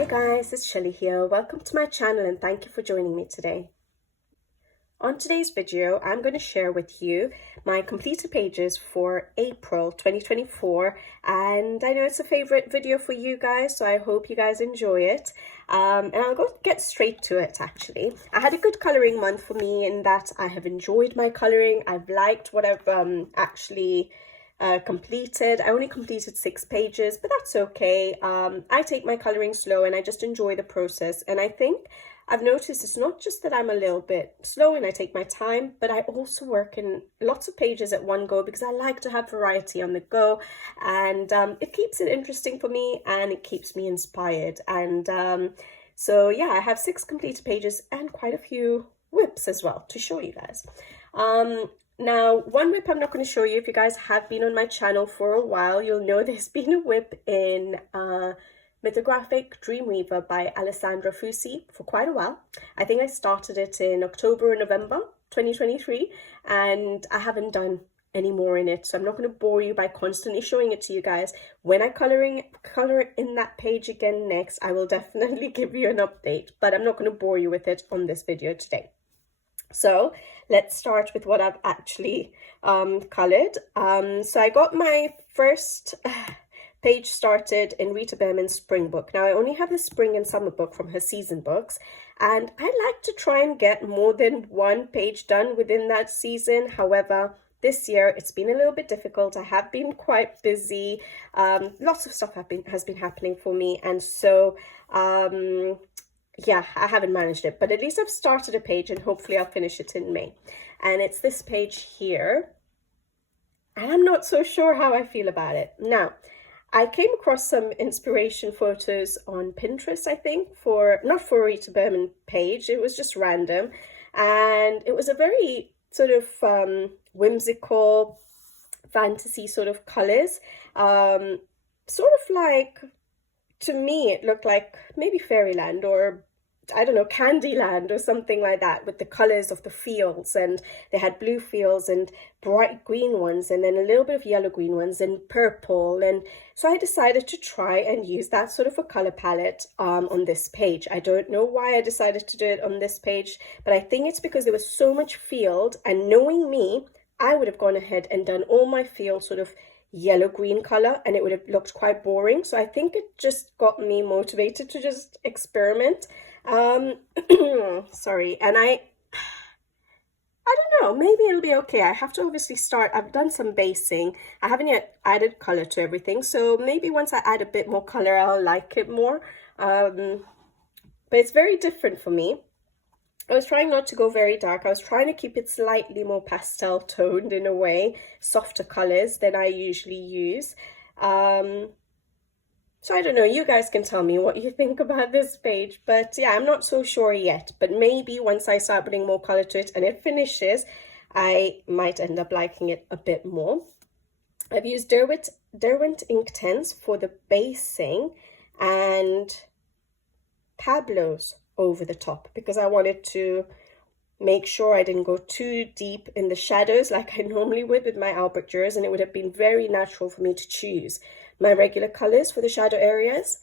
Hi guys, it's Shelly here. Welcome to my channel and thank you for joining me today. On today's video, I'm going to share with you my completed pages for April 2024, and I know it's a favorite video for you guys, so I hope you guys enjoy it. And I'll get straight to it actually. I had a good colouring month for me in that I have enjoyed my colouring. I've liked what I've actually completed. I only completed 6 pages, but that's okay. I take my colouring slow and I just enjoy the process. And I think I've noticed it's not just that I'm a little bit slow and I take my time, but I also work in lots of pages at one go because I like to have variety on the go, and it keeps it interesting for me and it keeps me inspired. And so yeah, I have 6 completed pages and quite a few whips as well to show you guys. Now, one whip I'm not going to show you. If you guys have been on my channel for a while, you'll know there's been a whip in Mythographic Dreamweaver by Alessandra Fusi for quite a while. I think I started it in October or November 2023, and I haven't done any more in it, so I'm not going to bore you by constantly showing it to you guys. When I color in that page again next, I will definitely give you an update, but I'm not going to bore you with it on this video today. So let's start with what I've actually colored. So I got my first page started in Rita Burman's spring book. Now I only have the spring and summer book from her season books, and I like to try and get more than one page done within that season. However, this year it's been a little bit difficult. I have been quite busy. Lots of stuff has been happening for me, and so yeah, I haven't managed it, but at least I've started a page and hopefully I'll finish it in May. And it's this page here, and I'm not so sure how I feel about it. Now, I came across some inspiration photos on Pinterest, I think, not for a Rita Burman page. It was just random, and it was a very sort of whimsical fantasy sort of colors, sort of like, to me it looked like maybe fairyland, or I don't know, Candyland or something like that, with the colors of the fields. And they had blue fields and bright green ones, and then a little bit of yellow green ones and purple. And so I decided to try and use that sort of a color palette on this page. I don't know why I decided to do it on this page, but I think it's because there was so much field, and knowing me, I would have gone ahead and done all my field sort of yellow green color and it would have looked quite boring. So I think it just got me motivated to just experiment. Sorry, and I don't know, maybe it'll be okay. I have to obviously start. I've done some basing. I haven't yet added color to everything, so maybe once I add a bit more color I'll like it more. But it's very different for me. I was trying not to go very dark. I was trying to keep it slightly more pastel toned in a way, softer colors than I usually use. So I don't know, you guys can tell me what you think about this page, but yeah, I'm not so sure yet, but maybe once I start putting more color to it and it finishes, I might end up liking it a bit more. I've used Derwent Ink Tens for the basing and Pablo's over the top because I wanted to make sure I didn't go too deep in the shadows like I normally would with my Albertures, and it would have been very natural for me to choose my regular colors for the shadow areas.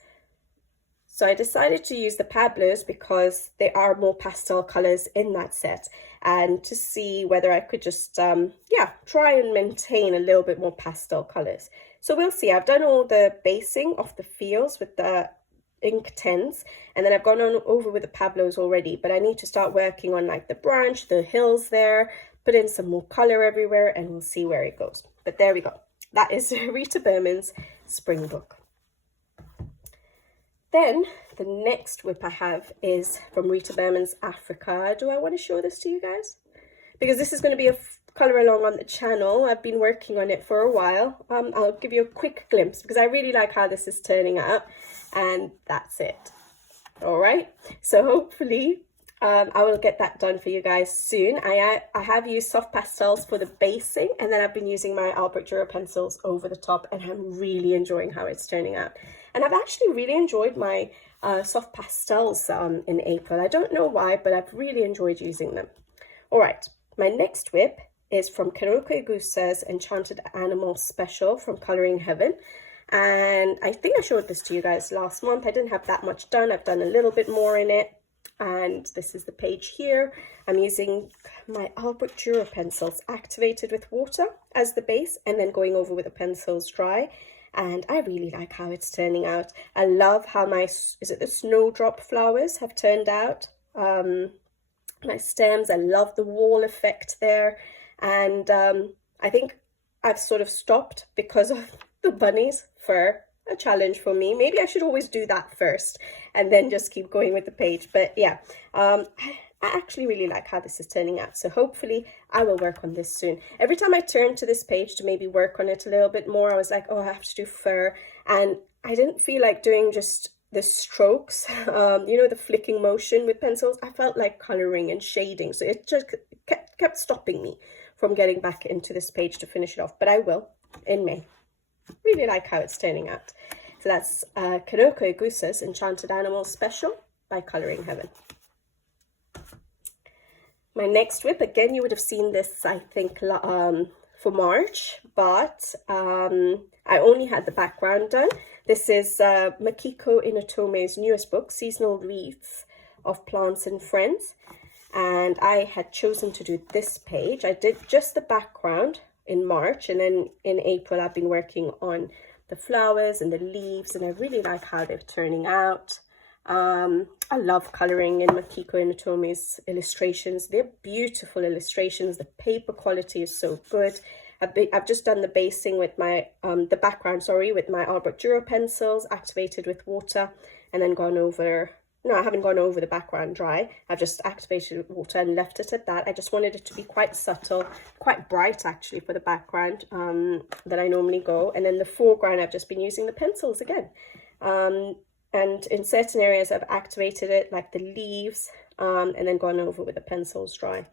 So I decided to use the Pablo's because they are more pastel colors in that set, and to see whether I could just yeah, try and maintain a little bit more pastel colors. So we'll see. I've done all the basing of the fields with the ink tens, and then I've gone on over with the Pablo's already, but I need to start working on like the branch, the hills there, put in some more color everywhere, and we'll see where it goes. But there we go. That is Rita Burman's spring book. Then the next whip I have is from Rita Burman's Africa. Do I want to show this to you guys? Because this is going to be a color along on the channel. I've been working on it for a while. I'll give you a quick glimpse because I really like how this is turning out, and that's it. All right, so hopefully I will get that done for you guys soon. I have used soft pastels for the basing, and then I've been using my Albert Dürer pencils over the top, and I'm really enjoying how it's turning out. And I've actually really enjoyed my soft pastels in April. I don't know why, but I've really enjoyed using them. All right, my next whip is from Kenoko Igusa's Enchanted Animal Special from Coloring Heaven. And I think I showed this to you guys last month. I didn't have that much done. I've done a little bit more in it. And this is the page here. I'm using my Albert Dura pencils activated with water as the base and then going over with the pencils dry. And I really like how it's turning out. I love how my, is it the snowdrop flowers have turned out. My stems, I love the wall effect there. And I think I've sort of stopped because of the bunnies for a challenge for me. Maybe I should always do that first and then just keep going with the page. But yeah, I actually really like how this is turning out. So hopefully I will work on this soon. Every time I turn to this page to maybe work on it a little bit more, I was like, oh, I have to do fur. And I didn't feel like doing just the strokes, you know, the flicking motion with pencils. I felt like coloring and shading. So it just kept stopping me from getting back into this page to finish it off. But I will in May. Really like how it's turning out. So that's Kuroko Igusa's Enchanted Animals Special by Colouring Heaven. My next WIP, again, you would have seen this, I think, for March, but I only had the background done. This is Makiko Inori's newest book, Seasonal Wreaths of Plants and Friends. And I had chosen to do this page. I did just the background in March, and then in April I've been working on the flowers and the leaves, and I really like how they're turning out. I love colouring in Makiko Inori's illustrations. They're beautiful illustrations. The paper quality is so good. I've just done the basing with my the background, sorry, with my Albert Dura pencils activated with water, and then gone over. No, I haven't gone over the background dry. I've just activated with water and left it at that. I just wanted it to be quite subtle, quite bright actually for the background that I normally go. And then the foreground, I've just been using the pencils again. And in certain areas, I've activated it, like the leaves, and then gone over with the pencils dry.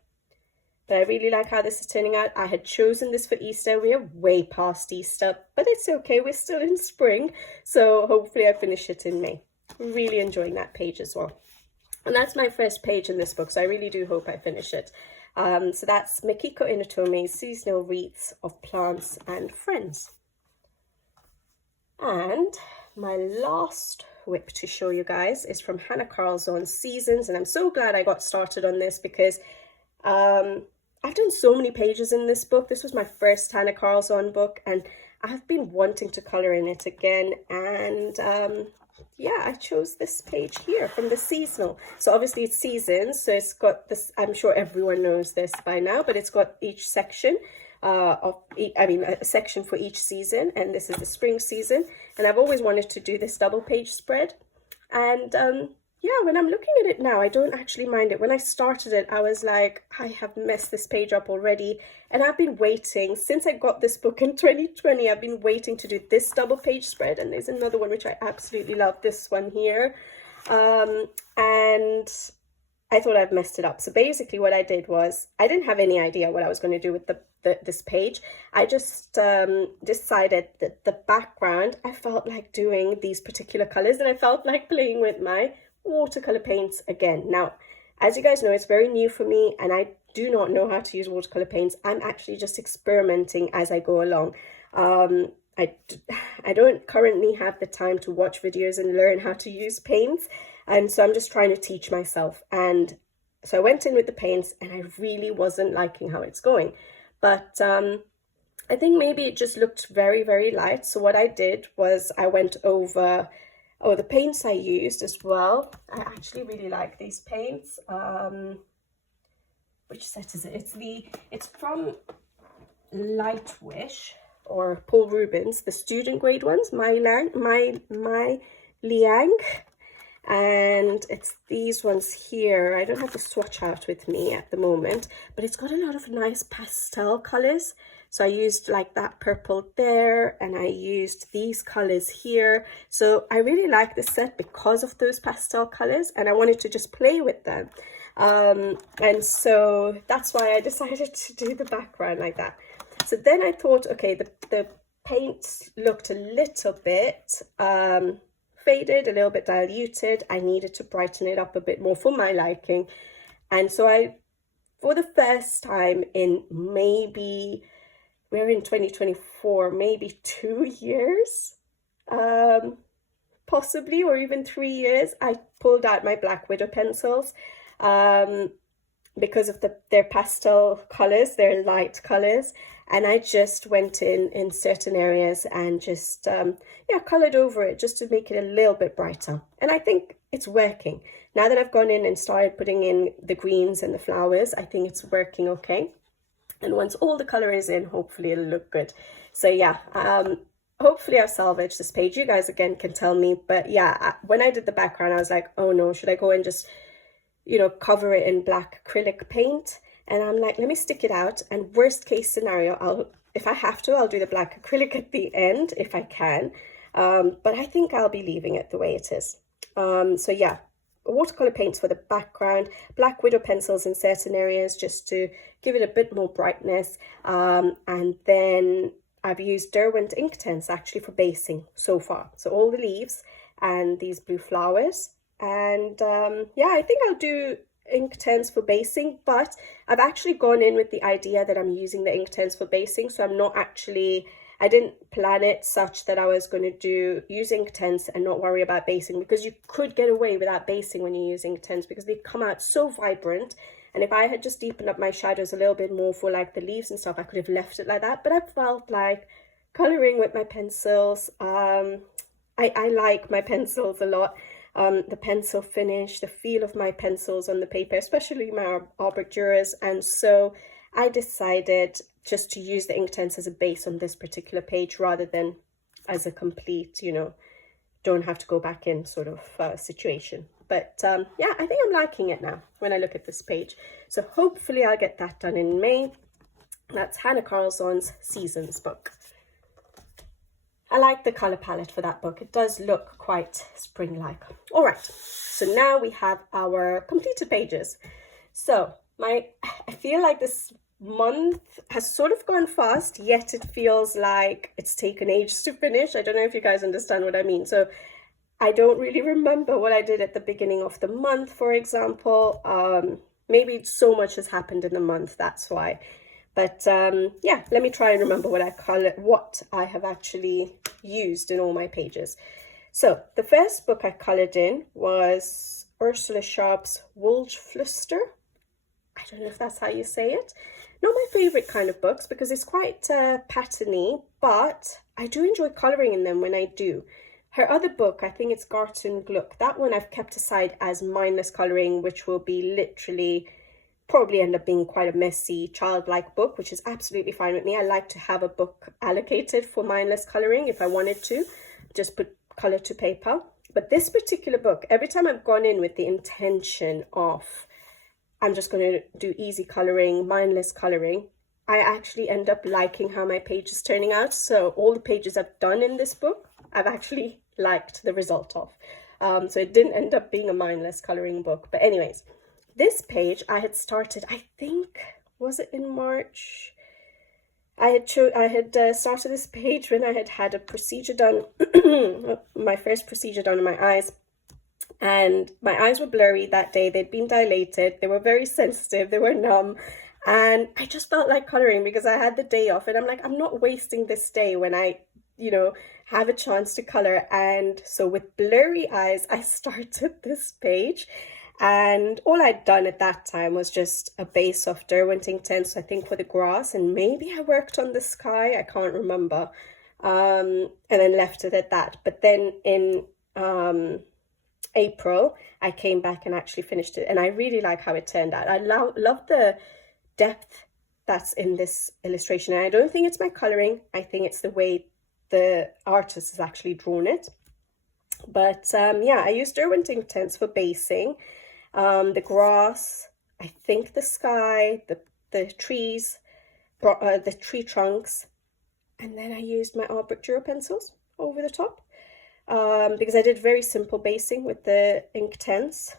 But I really like how this is turning out. I had chosen this for Easter. We are way past Easter, but it's okay. We're still in spring. So hopefully I finish it in May. Really enjoying that page as well. And that's my first page in this book, so I really do hope I finish it. So that's Makiko Inori's Seasonal Wreaths of Plants and Friends. And my last WIP to show you guys is from Hannah Carlson's Seasons, and I'm so glad I got started on this because I've done so many pages in this book. This was my first Hannah Carlson book, and I've been wanting to colour in it again, and yeah, I chose this page here from the seasonal. So obviously it's seasons, so it's got this, I'm sure everyone knows this by now, but it's got each section a section for each season, and this is the spring season. And I've always wanted to do this double page spread, and yeah, when I'm looking at it now, I don't actually mind it. When I started it, I was like, I have messed this page up already. And I've been waiting, since I got this book in 2020, I've been waiting to do this double page spread. And there's another one, which I absolutely love, this one here. And I thought I've messed it up. So basically what I did was, I didn't have any idea what I was going to do with this page. I just decided that the background, I felt like doing these particular colors, and I felt like playing with my watercolor paints again. Now, as you guys know, it's very new for me, and I do not know how to use watercolor paints. I'm actually just experimenting as I go along. I don't currently have the time to watch videos and learn how to use paints, and so I'm just trying to teach myself. And so I went in with the paints, and I really wasn't liking how it's going, but I think maybe it just looked very, very light. So what I did was I went over the paints I used as well. I actually really like these paints. Which set is it? It's from Light Wish, or Paul Rubens, the student grade ones, my Liang. And it's these ones here. I don't have the swatch out with me at the moment, but it's got a lot of nice pastel colors. So I used like that purple there, and I used these colors here. So I really like this set because of those pastel colors, and I wanted to just play with them. And so that's why I decided to do the background like that. So then I thought, okay, the paint looked a little bit faded, a little bit diluted. I needed to brighten it up a bit more for my liking. And so I, for the first time in maybe, we're in 2024, maybe 2 years, possibly, or even 3 years, I pulled out my Black Widow pencils because of their pastel colors, their light colors. And I just went in certain areas and just, colored over it just to make it a little bit brighter. And I think it's working. Now that I've gone in and started putting in the greens and the flowers, I think it's working okay. And once all the color is in, hopefully it'll look good. So yeah, hopefully I've salvaged this page. You guys again can tell me. But yeah, when I did the background, I was like, oh no, should I go and just, cover it in black acrylic paint? And I'm like, let me stick it out. And worst case scenario, if I have to, I'll do the black acrylic at the end if I can. But I think I'll be leaving it the way it is. So yeah, watercolor paints for the background, Black Widow pencils in certain areas just to give it a bit more brightness. And then I've used Derwent Inktense actually for basing so far. So all the leaves and these blue flowers. And yeah, I think I'll do Inktense for basing, but I've actually gone in with the idea that I'm using the Inktense for basing. So I'm not actually, I didn't plan it such that I was going to use Inktense and not worry about basing, because you could get away without basing when you use Inktense because they come out so vibrant. And if I had just deepened up my shadows a little bit more for like the leaves and stuff, I could have left it like that. But I felt like coloring with my pencils, I like my pencils a lot. The pencil finish, the feel of my pencils on the paper, especially my Arbor Duras. And so I decided just to use the Inktense as a base on this particular page rather than as a complete, don't have to go back in sort of situation. But yeah, I think I'm liking it now when I look at this page. So hopefully I'll get that done in May. That's Hannah Carlson's Seasons book. I like the color palette for that book. It does look quite spring-like. All right, so now we have our completed pages. So I feel like this month has sort of gone fast, yet it feels like it's taken ages to finish. I don't know if you guys understand what I mean. So I don't really remember what I did at the beginning of the month, for example. Maybe so much has happened in the month, that's why. But yeah, let me try and remember what I have actually used in all my pages. So the first book I colored in was Ursula Sharp's Worfster. I don't know if that's how you say it. Not my favorite kind of books because it's quite patterny, but I do enjoy coloring in them when I do. Her other book, I think it's Garten Gluck. That one I've kept aside as mindless coloring, which will be literally probably end up being quite a messy childlike book, which is absolutely fine with me. I like to have a book allocated for mindless coloring if I wanted to just put color to paper. But this particular book, every time I've gone in with the intention of I'm just going to do easy coloring, mindless coloring, I actually end up liking how my page is turning out. So all the pages I've done in this book, I've actually liked the result of. So it didn't end up being a mindless coloring book. But anyways, this page I had started, I think, was it in March? I had started this page when I had a procedure done, my first procedure done on my eyes. And my eyes were blurry that day. They'd been dilated. They were very sensitive. They were numb. And I just felt like coloring because I had the day off. And I'm like, I'm not wasting this day when I, have a chance to color. And so with blurry eyes, I started this page. And all I'd done at that time was just a base of Derwent Inktense, I think, for the grass. And maybe I worked on the sky. I can't remember. And then left it at that. But then in April, I came back and actually finished it. And I really like how it turned out. I love the depth that's in this illustration. And I don't think it's my coloring. I think it's the way the artist has actually drawn it. But yeah, I used Derwent Inktense for basing. The grass, I think the sky, the trees, the tree trunks. And then I used my Arbor Dura pencils over the top. Because I did very simple basing with the Inktense.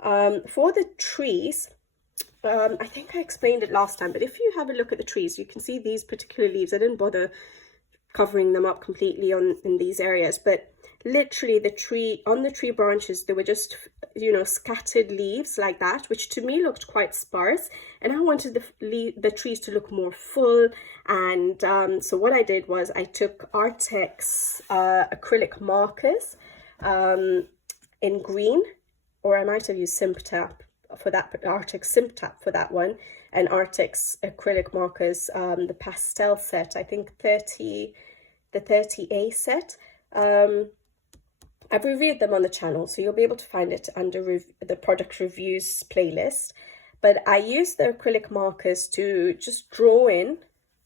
For the trees, I think I explained it last time, but if you have a look at the trees, you can see these particular leaves. I didn't bother covering them up completely in these areas, but literally the tree, on the tree branches, there were just, you know, scattered leaves like that, which to me looked quite sparse, and I wanted the trees to look more full. And so what I did was I took Artex acrylic markers in green, or I might have used Simptap for that, but Artex Simptap for that one, and Artex acrylic markers, the pastel set, I think the 30A set. I've reviewed them on the channel, so you'll be able to find it under the product reviews playlist. But I used the acrylic markers to just draw in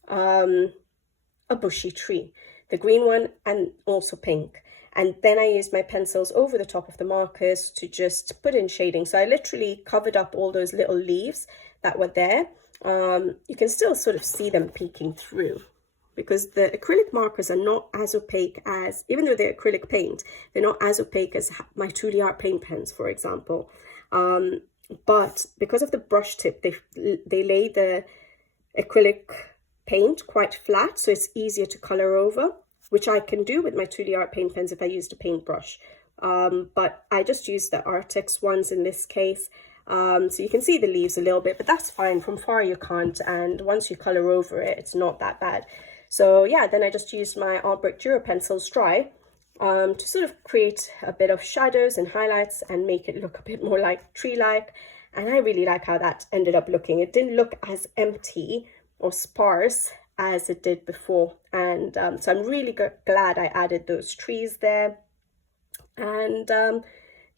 a bushy tree, the green one and also pink. And then I used my pencils over the top of the markers to just put in shading. So I literally covered up all those little leaves that were there. You can still sort of see them peeking through, because the acrylic markers are not as opaque as, even though they're acrylic paint, they're not as opaque as my Truly Art paint pens, for example. But because of the brush tip, they lay the acrylic paint quite flat, so it's easier to color over, which I can do with my Truly Art paint pens if I used a paintbrush. But I just used the Artex ones in this case. So you can see the leaves a little bit, but that's fine. From far you can't, and once you color over it, it's not that bad. So yeah, then I just used my Albrecht Dürer pencils dry to sort of create a bit of shadows and highlights and make it look a bit more like tree-like. And I really like how that ended up looking. It didn't look as empty or sparse as it did before. And so I'm really glad I added those trees there. And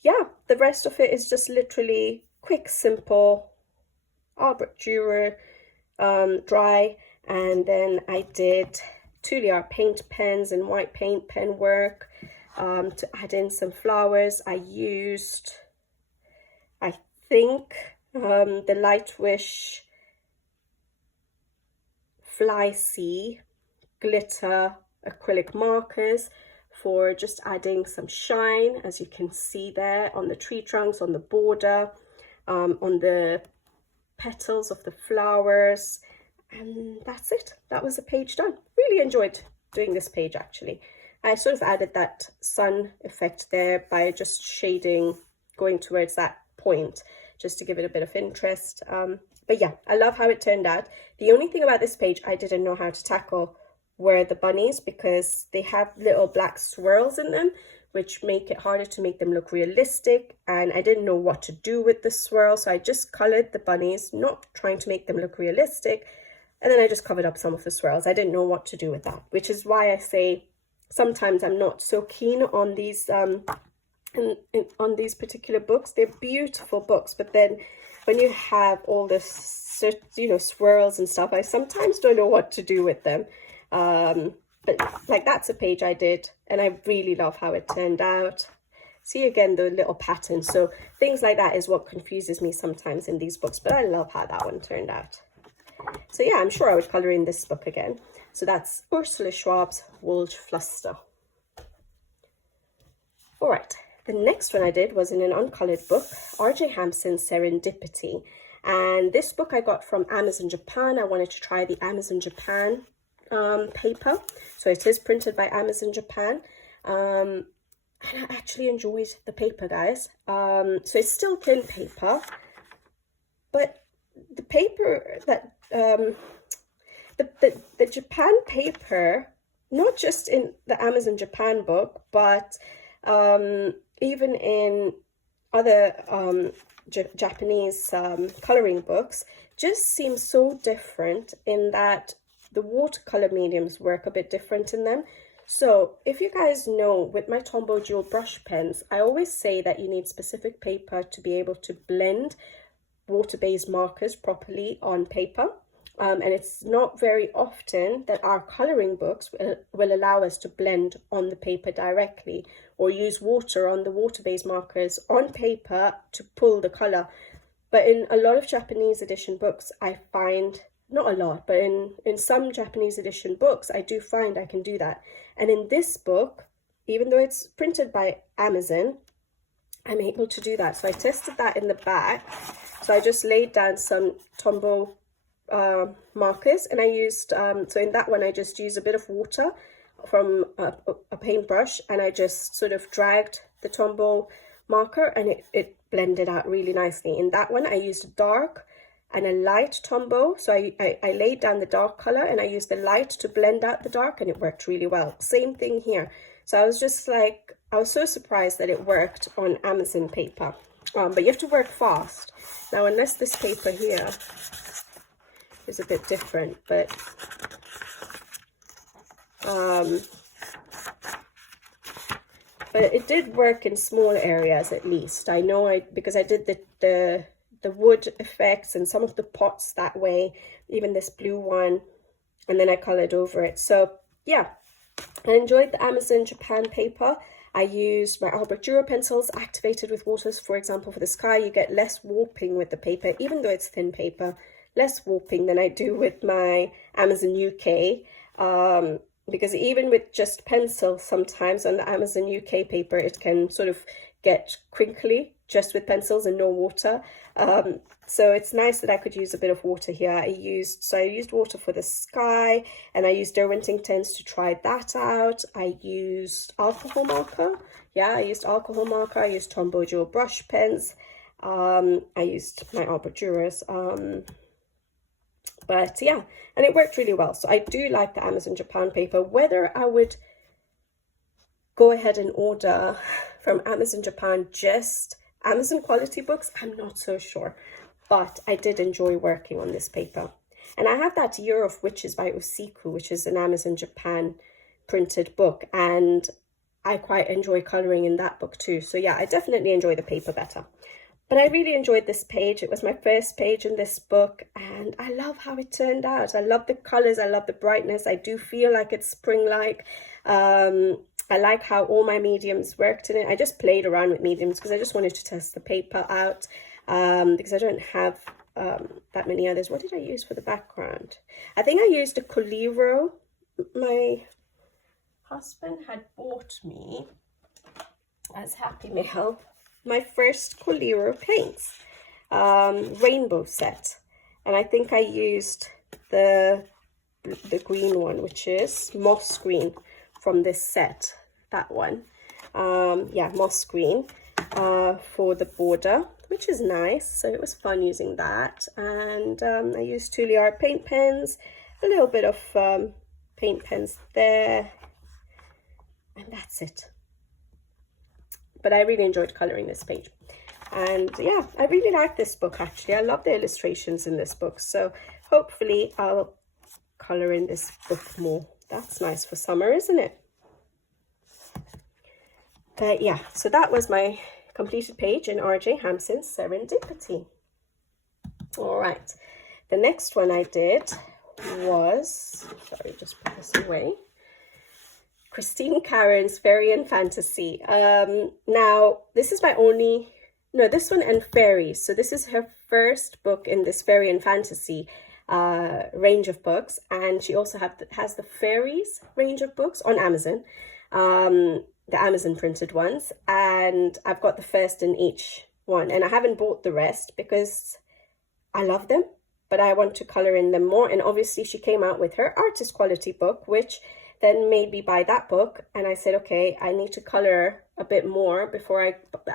yeah, the rest of it is just literally quick, simple Albrecht Dürer dry. And then I did Truly Art paint pens and white paint pen work to add in some flowers. I used, I think, the Light Wish Fly Sea glitter acrylic markers for just adding some shine, as you can see there, on the tree trunks, on the border, on the petals of the flowers. And that's it. That was the page done. Really enjoyed doing this page, actually. I sort of added that sun effect there by just shading, going towards that point, just to give it a bit of interest. But yeah, I love how it turned out. The only thing about this page I didn't know how to tackle were the bunnies, because they have little black swirls in them, which make it harder to make them look realistic. And I didn't know what to do with the swirl, so I just colored the bunnies, not trying to make them look realistic. And then I just covered up some of the swirls. I didn't know what to do with that, which is why I say sometimes I'm not so keen on these on these particular books. They're beautiful books, but then when you have all this, you know, swirls and stuff, I sometimes don't know what to do with them. But like, that's a page I did, and I really love how it turned out. See, again, the little pattern. So things like that is what confuses me sometimes in these books, but I love how that one turned out. So yeah, I'm sure I would colour in this book again. So that's Ursula Schwab's Worfster. All right, the next one I did was in an uncoloured book, R.J. Hamson's Serendipity. And this book I got from Amazon Japan. I wanted to try the Amazon Japan paper. So it is printed by Amazon Japan. And I actually enjoyed the paper, guys. So it's still thin paper, but the paper that the Japan paper, not just in the Amazon Japan book, but even in other Japanese coloring books, just seems so different in that the watercolor mediums work a bit different in them. So if you guys know, with my Tombow Dual brush pens, I always say that you need specific paper to be able to blend water-based markers properly on paper. And it's not very often that our coloring books will allow us to blend on the paper directly, or use water on the water-based markers on paper to pull the color. But in a lot of Japanese edition books, I find, not a lot, but in some Japanese edition books, I do find I can do that. And in this book, even though it's printed by Amazon, I'm able to do that. So I tested that in the back. So I just laid down some Tombow markers, and I used, so in that one I just used a bit of water from a paintbrush, and I just sort of dragged the Tombow marker, and it blended out really nicely. In that one I used a dark and a light Tombow, so I laid down the dark color and I used the light to blend out the dark, and it worked really well. Same thing here. So I was just like, I was so surprised that it worked on Amazon paper. But you have to work fast. Now, unless this paper here is a bit different, but it did work in small areas at least. I know because I did the wood effects and some of the pots that way, even this blue one, and then I colored over it. So yeah, I enjoyed the Amazon Japan paper. I used my Albrecht Dürer pencils activated with waters. For example, for the sky, you get less warping with the paper, even though it's thin paper, less warping than I do with my Amazon UK. Because even with just pencil, sometimes on the Amazon UK paper, it can sort of get crinkly just with pencils and no water. So it's nice that I could use a bit of water here. I used water for the sky, and I used Derwentting tints to try that out. I used alcohol marker. Yeah, I used alcohol marker. I used Tombow Dual brush pens. I used my Albrecht Dürers. But yeah, and it worked really well. So I do like the Amazon Japan paper. Whether I would go ahead and order from Amazon Japan just Amazon quality books, I'm not so sure. But I did enjoy working on this paper. And I have that Year of Witches by Usiku, which is an Amazon Japan printed book. And I quite enjoy colouring in that book too. So yeah, I definitely enjoy the paper better. But I really enjoyed this page. It was my first page in this book, and I love how it turned out. I love the colours, I love the brightness. I do feel like it's spring-like. I like how all my mediums worked in it. I just played around with mediums because I just wanted to test the paper out, because I don't have that many others. What did I use for the background? I think I used a Coliro. My husband had bought me as Happy Meal my first Coliro paints, rainbow set, and I think I used the green one, which is moss green from this set, that one. Yeah, moss green for the border, which is nice. So it was fun using that. And I used Tuliar paint pens, a little bit of paint pens there, and that's it. But I really enjoyed colouring this page. And yeah, I really like this book actually. I love the illustrations in this book. So hopefully I'll colour in this book more. That's nice for summer, isn't it? But yeah, so that was my completed page in RJ Hamson's Serendipity. All right, the next one I did was, sorry, just put this away. Christine Karen's Fairy and Fantasy. Now, this is this one and Fairies. So this is her first book in this Fairy and Fantasy range of books. And she also has the Fairies range of books on Amazon, the Amazon printed ones. And I've got the first in each one. And I haven't bought the rest because I love them, but I want to colour in them more. And obviously she came out with her artist quality book, which then made me buy that book. And I said, okay, I need to colour a bit more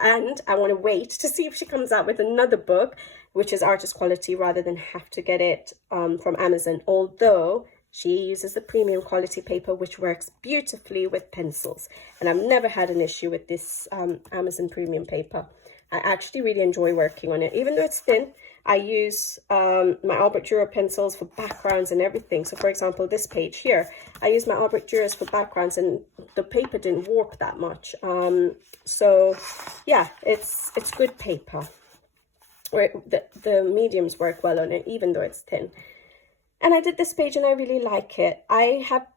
and I want to wait to see if she comes out with another book, which is artist quality, rather than have to get it from Amazon. Although she uses the premium quality paper, which works beautifully with pencils. And I've never had an issue with this Amazon premium paper. I actually really enjoy working on it, even though it's thin. I use my Albrecht Dürer pencils for backgrounds and everything. So for example, this page here, I use my Albrecht Dürers for backgrounds and the paper didn't warp that much. So yeah, it's good paper. The mediums work well on it, even though it's thin. And I did this page and I really like it. I have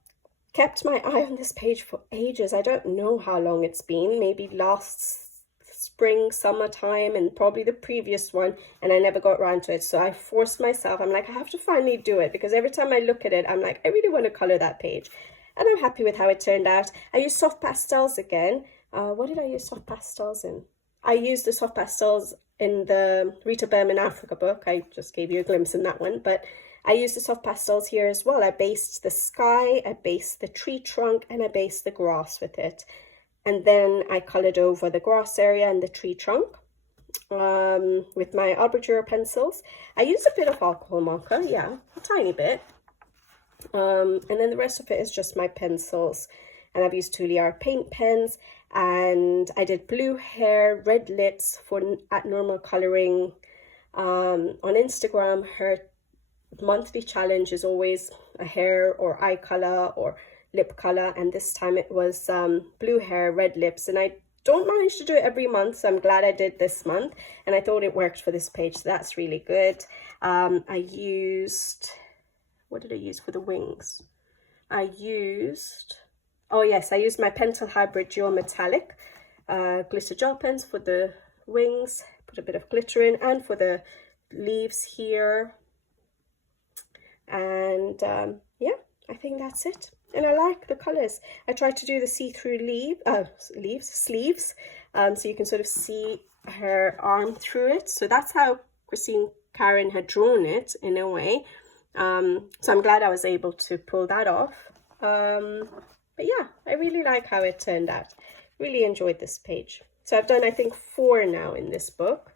kept my eye on this page for ages. I don't know how long it's been, maybe last spring, summertime, and probably the previous one, and I never got around to it. So I forced myself. I'm like, I have to finally do it, because every time I look at it, I'm like, I really want to color that page. And I'm happy with how it turned out. I used soft pastels again. What did I use soft pastels in? I used the soft pastels in the Rita Burman Africa book. I just gave you a glimpse in that one, but I used the soft pastels here as well. I based the sky, I based the tree trunk, and I based the grass with it. And then I colored over the grass area and the tree trunk with my Arbor pencils. I used a bit of alcohol marker, yeah, a tiny bit. And then the rest of it is just my pencils. And I've used Tuliar paint pens, and I did blue hair, red lips for at normal coloring. On Instagram, her monthly challenge is always a hair or eye color or lip color, and this time it was blue hair, red lips, and I don't manage to do it every month, so I'm glad I did this month, and I thought it worked for this page, so that's really good. I used, what did I use for the wings? I used my Pentel Hybrid Dual Metallic glitter gel pens for the wings, put a bit of glitter in, and for the leaves here. And yeah, I think that's it. And I like the colors. I tried to do the see-through sleeves, so you can sort of see her arm through it. So that's how Christine Karen had drawn it in a way. So I'm glad I was able to pull that off. But yeah, I really like how it turned out. Really enjoyed this page. So I've done, I think, 4 now in this book.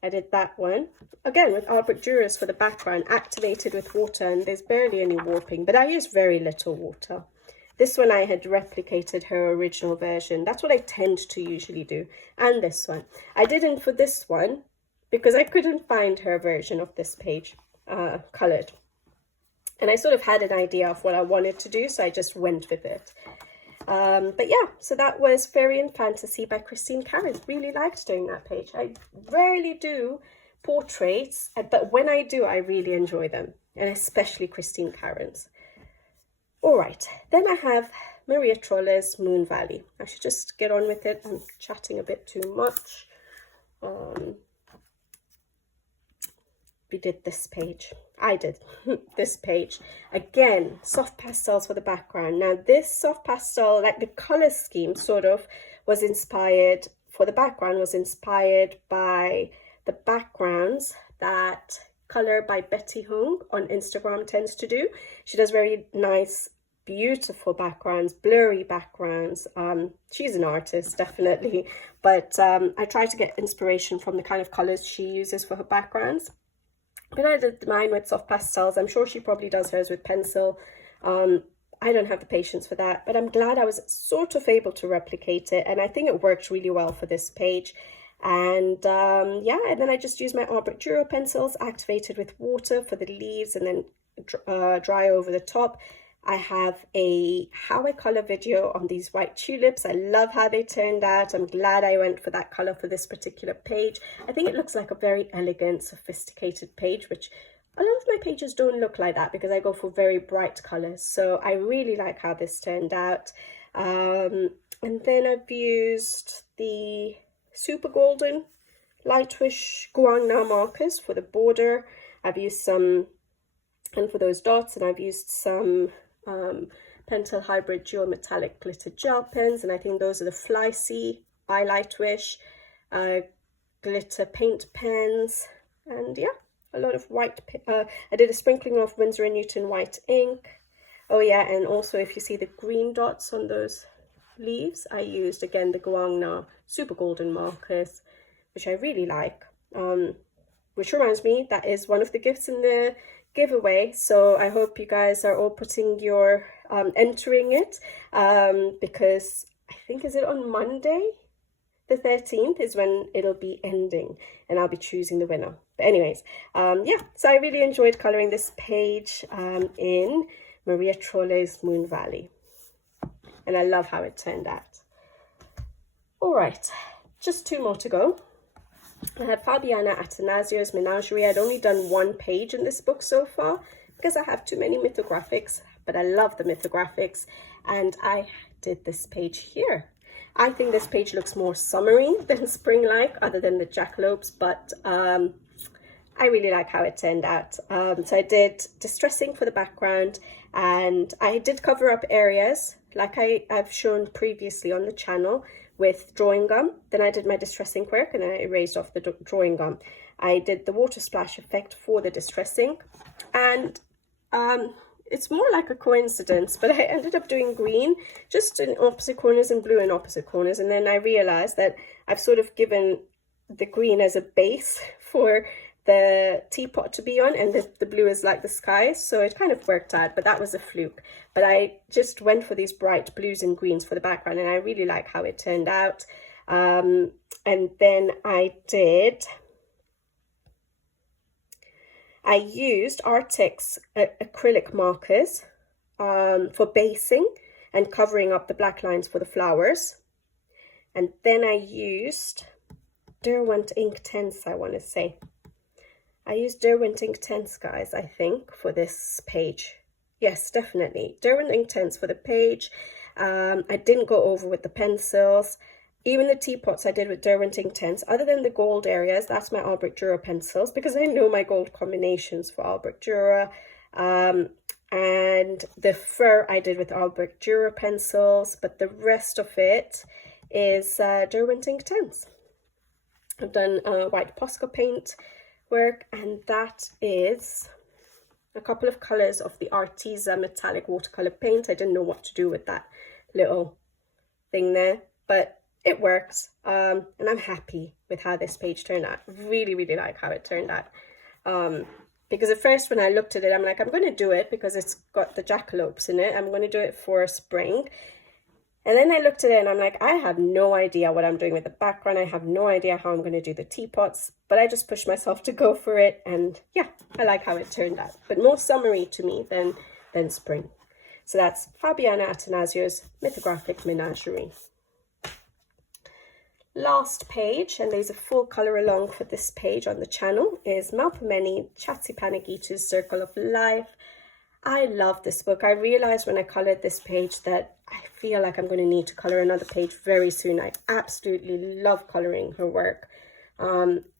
I did that one again with Albert Duras for the background, activated with water, and there's barely any warping, but I used very little water. This one I had replicated her original version. That's what I tend to usually do. And this one I didn't for this one because I couldn't find her version of this page colored, and I sort of had an idea of what I wanted to do, so I just went with it. But yeah, so that was Fairy and Fantasy by Christine Karen. Really liked doing that page. I rarely do portraits, but when I do, I really enjoy them, and especially Christine Karen's. All right, then I have Maria Troller's Moon Valley. I should just get on with it. I'm chatting a bit too much. We did this page. I did this page. Again, soft pastels for the background. Now this soft pastel, like the color scheme sort of was inspired, for the background was inspired by the backgrounds that Color by Betty Hung on Instagram tends to do. She does very nice, beautiful backgrounds, blurry backgrounds. She's an artist, definitely. But I try to get inspiration from the kind of colors she uses for her backgrounds. But I did mine with soft pastels. I'm sure she probably does hers with pencil. I don't have the patience for that, but I'm glad I was sort of able to replicate it, and I think it worked really well for this page. And yeah, and then I just used my Arbor Duro pencils, activated with water for the leaves, and then dry over the top. I have a how I color video on these white tulips. I love how they turned out. I'm glad I went for that color for this particular page. I think it looks like a very elegant, sophisticated page, which a lot of my pages don't look like that because I go for very bright colors. So I really like how this turned out. And then I've used the Super Golden Lightwish Guangna markers for the border. I've used some, and for those dots, and I've used some Pentel Hybrid Dual Metallic Glitter Gel Pens, and I think those are the Flycy by Lightwish glitter paint pens. And yeah, a lot of white, I did a sprinkling of Winsor & Newton white ink. Oh yeah, and also if you see the green dots on those leaves, I used again the Guangna Super Golden markers, which I really like. Which reminds me, that is one of the gifts in the giveaway, so I hope you guys are all putting your entering it, because I think, is it on Monday the 13th is when it'll be ending, and I'll be choosing the winner. But anyways, yeah, so I really enjoyed coloring this page in Maria Troller's Moon Valley, and I love how it turned out. All right, just 2 more to go. I had Fabiana Atanasio's Menagerie. I'd only done 1 page in this book so far because I have too many mythographics, but I love the mythographics, and I did this page here. I think this page looks more summery than spring-like, other than the jackalopes, but I really like how it turned out. So I did distressing for the background, and I did cover up areas like I've shown previously on the channel with drawing gum. Then I did my distressing work, and then I erased off the drawing gum. I did the water splash effect for the distressing, and it's more like a coincidence, but I ended up doing green just in opposite corners and blue in opposite corners, and then I realized that I've sort of given the green as a base for the teapot to be on, and the blue is like the sky, so it kind of worked out, but that was a fluke. But I just went for these bright blues and greens for the background, and I really like how it turned out. And then I used Arctic's acrylic markers for basing and covering up the black lines for the flowers. And then I used Derwent Ink Tense, I want to say. I used Derwent Ink Tense, guys, I think, for this page. Yes, definitely. Derwent Ink Tense for the page. I didn't go over with the pencils. Even the teapots I did with Derwent Ink Tense. Other than the gold areas, that's my Albrecht Dürer pencils, because I know my gold combinations for Albrecht Dürer. And the fur I did with Albrecht Dürer pencils, but the rest of it is Derwent Ink Tense. I've done white Posca paint work, and that is a couple of colors of the Arteza metallic watercolor paint. I didn't know what to do with that little thing there, but it works, and I'm happy with how this page turned out. Really, really like how it turned out, because at first when I looked at it, I'm like, I'm going to do it because it's got the jackalopes in it. I'm going to do it for spring. And then I looked at it and I'm like, I have no idea what I'm doing with the background. I have no idea how I'm going to do the teapots, but I just pushed myself to go for it. And yeah, I like how it turned out, but more summery to me than spring. So that's Fabiana Atanasio's Mythographic Menagerie. Last page, and there's a full color along for this page on the channel, is Maleni Chatsi Panagitu's Circle of Life. I love this book. I realized when I colored this page that I feel like I'm going to need to color another page very soon. I absolutely love coloring her work,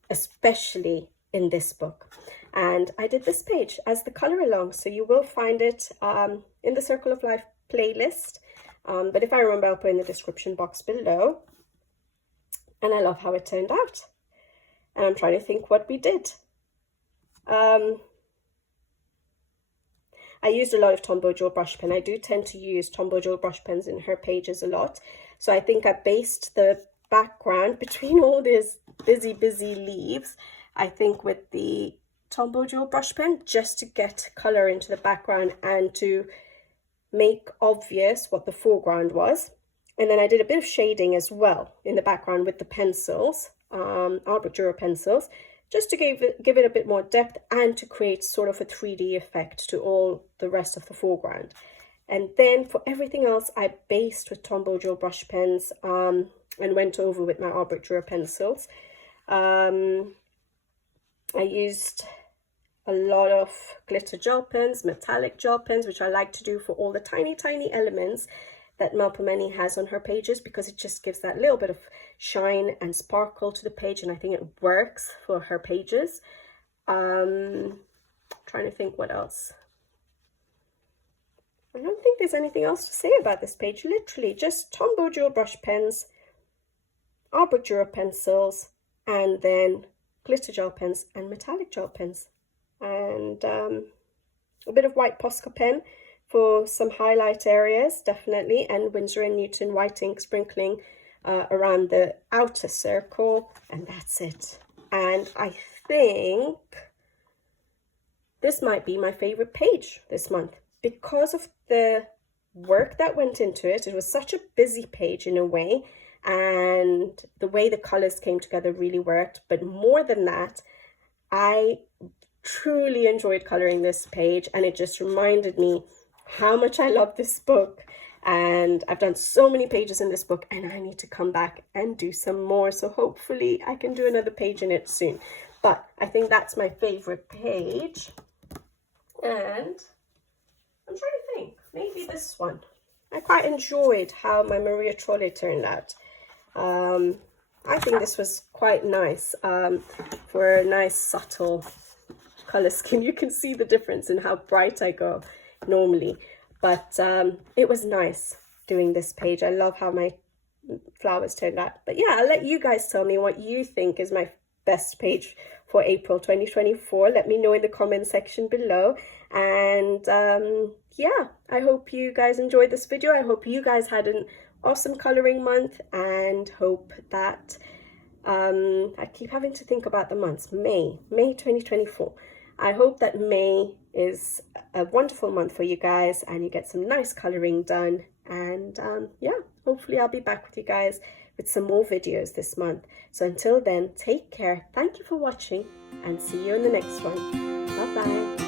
especially in this book. And I did this page as the color along, so you will find it in the Circle of Life playlist. But if I remember, I'll put in the description box below. And I love how it turned out. And I'm trying to think what we did. I used a lot of Tombow Joe brush pen. I do tend to use Tombow Joe brush pens in her pages a lot. So I think I based the background between all these busy leaves, I think, with the Tombow Joe brush pen, just to get color into the background and to make obvious what the foreground was. And then I did a bit of shading as well in the background with the pencils, Albrecht Dürer pencils, just to give it a bit more depth and to create sort of a 3D effect to all the rest of the foreground. And then for everything else, I based with Tombow Joe brush pens and went over with my Albrecht Dürer pencils. I used a lot of glitter gel pens, metallic gel pens, which I like to do for all the tiny elements that Maleni has on her pages, because it just gives that little bit of shine and sparkle to the page, and I think it works for her pages. Trying to think what else. I don't think there's anything else to say about this page. Literally just Tombow Joe brush pens, Albrecht Dürer pencils, and then glitter gel pens and metallic gel pens, and a bit of white Posca pen for some highlight areas, definitely, and Winsor & Newton white ink sprinkling around the outer circle, and that's it. And I think this might be my favorite page this month because of the work that went into it. It was such a busy page in a way, and the way the colors came together really worked. But more than that, I truly enjoyed coloring this page, and it just reminded me how much I love this book. And I've done so many pages in this book, and I need to come back and do some more, so hopefully I can do another page in it soon. But I think that's my favorite page, and I'm trying to think, maybe this one. I quite enjoyed how my Maria Trolle turned out. I think this was quite nice for a nice subtle color scheme. You can see the difference in how bright I go normally, but it was nice doing this page. I love how my flowers turned out. But yeah, I'll let you guys tell me what you think is my best page for April 2024. Let me know in the comment section below. And yeah, I hope you guys enjoyed this video. I hope you guys had an awesome coloring month, and hope that I keep having to think about the months. May 2024. I hope that May is a wonderful month for you guys and you get some nice coloring done. And yeah, hopefully I'll be back with you guys with some more videos this month. So until then, take care. Thank you for watching and see you in the next one. Bye bye.